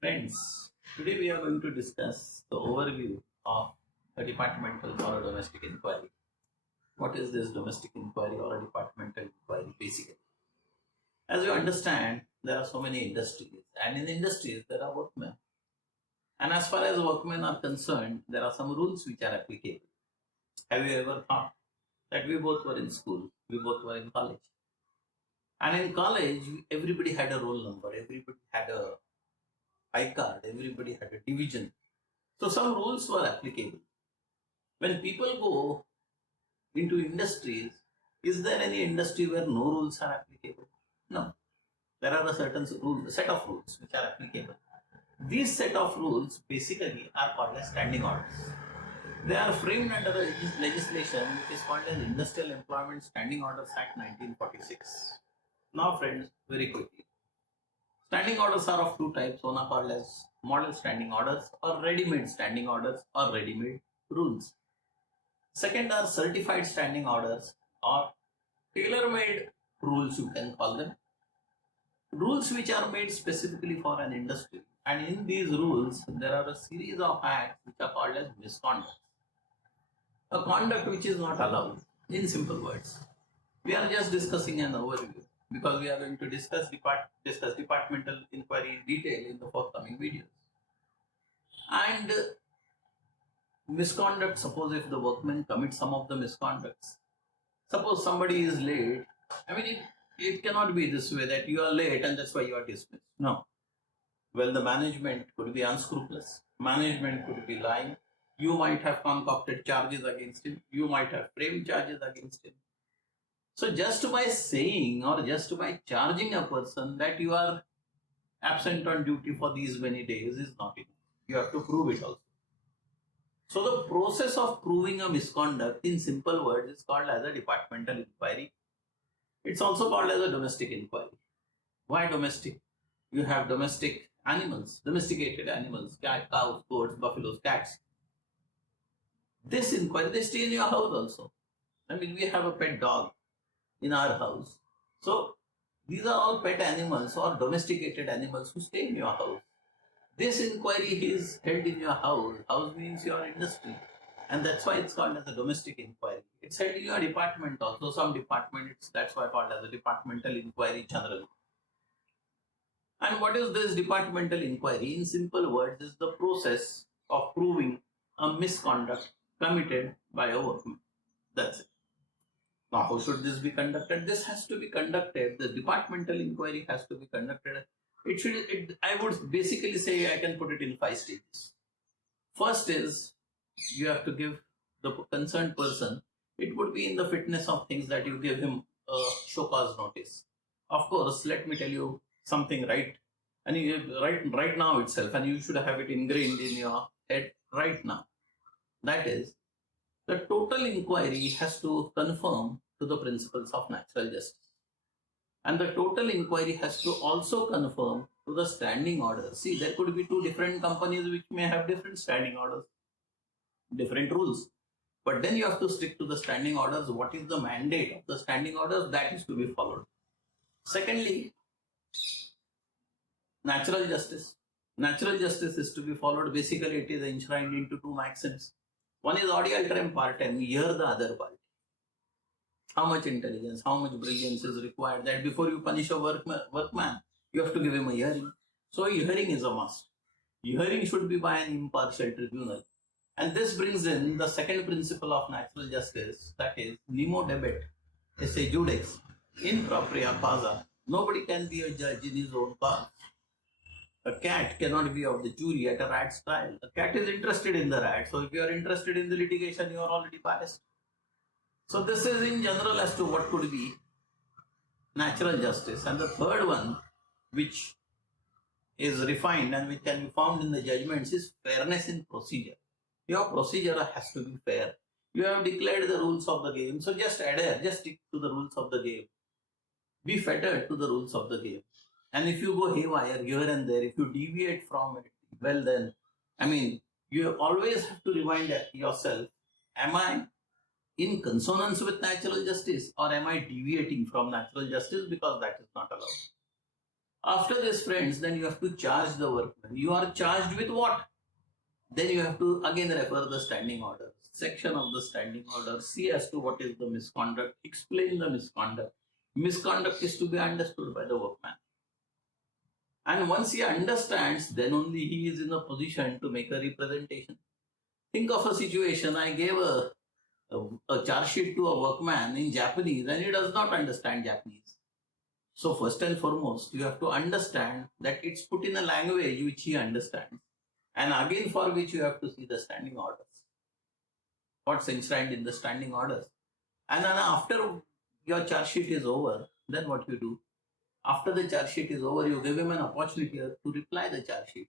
Friends, today we are going to discuss the overview of a departmental or a domestic inquiry. What is this domestic inquiry or a departmental inquiry basically? As you understand, there are so many industries, and in industries there are workmen. And as far as workmen are concerned, there are some rules which are applicable. Have you ever thought that we both were in school, we both were in college? And in college, everybody had a roll number, everybody had a I card, everybody had a division. So some rules were applicable. When people go into industries, is there any industry where no rules are applicable? No. There are a certain set of rules which are applicable. These set of rules basically are called as standing orders. They are framed under a legislation which is called as Industrial Employment Standing Orders Act 1946. Now friends, very quickly. Standing orders are of two types. One are called as model standing orders or ready-made standing orders or ready-made rules. Second are certified standing orders or tailor-made rules, you can call them. Rules which are made specifically for an industry. And in these rules, there are a series of acts which are called as misconduct. A conduct which is not allowed, in simple words. We are just discussing an overview because we are going to discuss departmental inquiry in detail in the forthcoming videos. And misconduct, suppose if the workman commits some of the misconducts. Suppose somebody is late. It cannot be this way that you are late and that's why you are dismissed. No. Well, the management could be unscrupulous. Management could be lying. You might have concocted charges against him. You might have framed charges against him. So just by saying or just by charging a person that you are absent on duty for these many days is not enough. You have to prove it also. So the process of proving a misconduct in simple words is called as a departmental inquiry. It's also called as a domestic inquiry. Why domestic? You have domestic animals, domesticated animals, cat, cows, goats, buffaloes, cats. This inquiry, they stay in your house also. We have a pet dog in our house. So these are all pet animals or domesticated animals who stay in your house. This inquiry is held in your house. House means your industry. And that's why it's called as a domestic inquiry. It's held in your department also. Some department, that's why called as a departmental inquiry generally. And what is this departmental inquiry? In simple words, is the process of proving a misconduct committed by a workman. That's it. Now, how should this be conducted? This has to be conducted. The departmental inquiry has to be conducted. I would basically say I can put it in 5 stages. First is you have to give the concerned person, it would be in the fitness of things that you give him a show cause notice. Of course, let me tell you something right now itself, and you should have it ingrained in your head right now. That is, the total inquiry has to conform to the principles of natural justice. And the total inquiry has to also conform to the standing orders. See, there could be two different companies which may have different standing orders, different rules. But then you have to stick to the standing orders. What is the mandate of the standing orders? That is to be followed. Secondly, natural justice. Natural justice is to be followed. Basically, it is enshrined into two maxims. One is audi alteram partem, hear the other party. How much intelligence, how much brilliance is required that before you punish a workman, you have to give him a hearing. So a hearing is a must. Hearing should be by an impartial tribunal. And this brings in the second principle of natural justice, that is, nemo debet, esse judex, in propria causa. Nobody can be a judge in his own cause. A cat cannot be of the jury at a rat's trial. A cat is interested in the rat. So if you are interested in the litigation, you are already biased. So this is in general as to what could be natural justice. And the third one, which is refined and which can be found in the judgments, is fairness in procedure. Your procedure has to be fair. You have declared the rules of the game, so just adhere, just stick to the rules of the game. Be fettered to the rules of the game. And if you go haywire here and there, if you deviate from it, well then, you always have to remind yourself, am I in consonance with natural justice or am I deviating from natural justice, because that is not allowed. After this, friends, then you have to charge the workman. You are charged with what? Then you have to again refer the standing order, section of the standing order, see as to what is the misconduct, explain the misconduct. Misconduct is to be understood by the workman. And once he understands, then only he is in a position to make a representation. Think of a situation, I gave a charge sheet to a workman in Japanese and he does not understand Japanese. So first and foremost, you have to understand that it's put in a language which he understands. And again, for which you have to see the standing orders. What's enshrined in the standing orders. And then after your charge sheet is over, then what you do? After the charge sheet is over, you give him an opportunity to reply the charge sheet.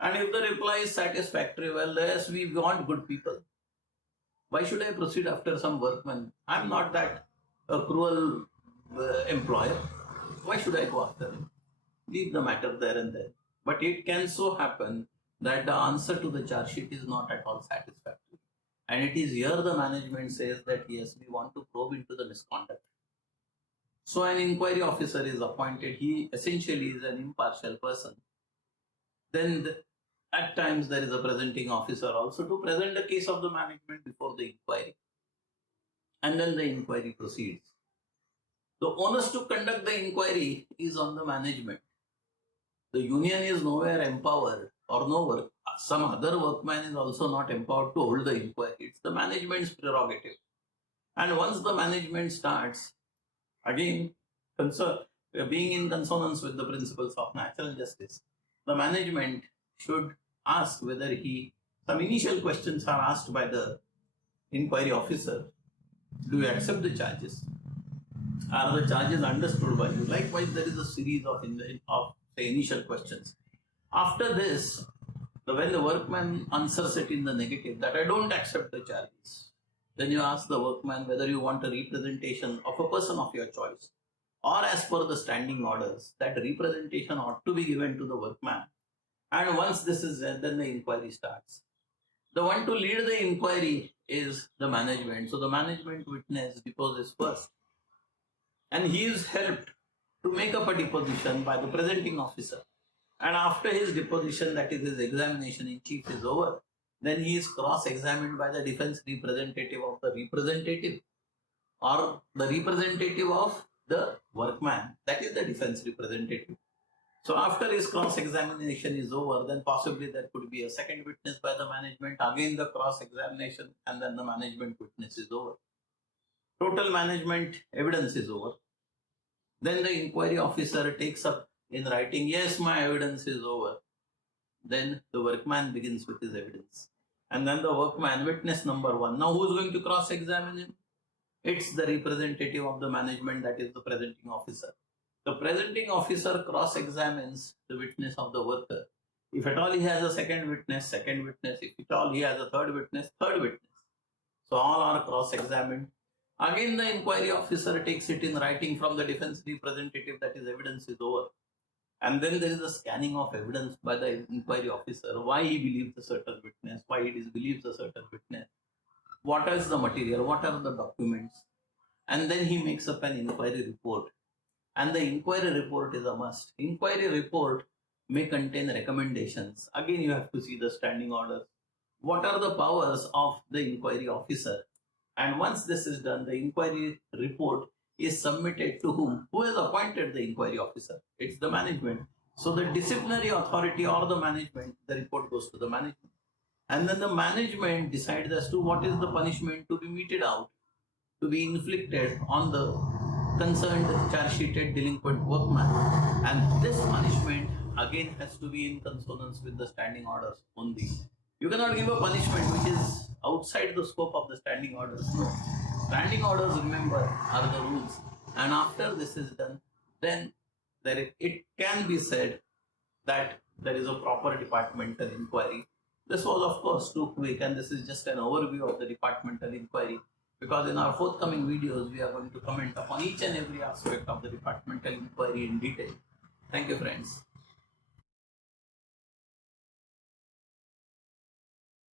And if the reply is satisfactory, well, yes, we want good people. Why should I proceed after some workman? I'm not that a cruel employer. Why should I go after him? Leave the matter there and then. But it can so happen that the answer to the charge sheet is not at all satisfactory. And it is here the management says that yes, we want to probe into the misconduct. So an inquiry officer is appointed. He essentially is an impartial person. Then at times there is a presenting officer also to present the case of the management before the inquiry. And then the inquiry proceeds. The onus to conduct the inquiry is on the management. The union is nowhere empowered or no work. Some other workman is also not empowered to hold the inquiry. It's the management's prerogative. And once the management starts, again, being in consonance with the principles of natural justice, the management should ask whether some initial questions are asked by the inquiry officer. Do you accept the charges? Are the charges understood by you? Likewise, there is a series of the initial questions. After this, when the workman answers it in the negative, that I don't accept the charges, then you ask the workman whether you want a representation of a person of your choice, or as per the standing orders, that representation ought to be given to the workman. And once this is done, then the inquiry starts. The one to lead the inquiry is the management. So the management witness deposes first. And he is helped to make up a deposition by the presenting officer. And after his deposition, that is his examination in chief is over, then he is cross-examined by the defense representative of the representative or the representative of the workman. That is the defense representative. So after his cross-examination is over, then possibly there could be a second witness by the management, again the cross-examination, and then the management witness is over. Total management evidence is over. Then the inquiry officer takes up in writing, yes, my evidence is over. Then the workman begins with his evidence. And then the workman, witness number one. Now who's going to cross-examine him? It's the representative of the management, that is the presenting officer. The presenting officer cross-examines the witness of the worker. If at all he has a second witness. If at all he has a third witness. So all are cross-examined. Again, the inquiry officer takes it in writing from the defense representative that his evidence is over. And then there is a scanning of evidence by the inquiry officer. Why he believes a certain witness, why he disbelieves a certain witness, what is the material, what are the documents. And then he makes up an inquiry report. And the inquiry report is a must. Inquiry report may contain recommendations. Again, you have to see the standing orders. What are the powers of the inquiry officer? And once this is done, the inquiry report is submitted to whom? Who has appointed the inquiry officer? It's the management. So the disciplinary authority or the management, the report goes to the management. And then the management decides as to what is the punishment to be meted out, to be inflicted on the concerned charge-sheeted delinquent workman. And this punishment again has to be in consonance with the standing orders only. You cannot give a punishment which is outside the scope of the standing orders. No. Standing orders, remember, are the rules. And after this is done, then it can be said that there is a proper departmental inquiry. This was, of course, too quick, and this is just an overview of the departmental inquiry, because in our forthcoming videos, we are going to comment upon each and every aspect of the departmental inquiry in detail. Thank you, friends.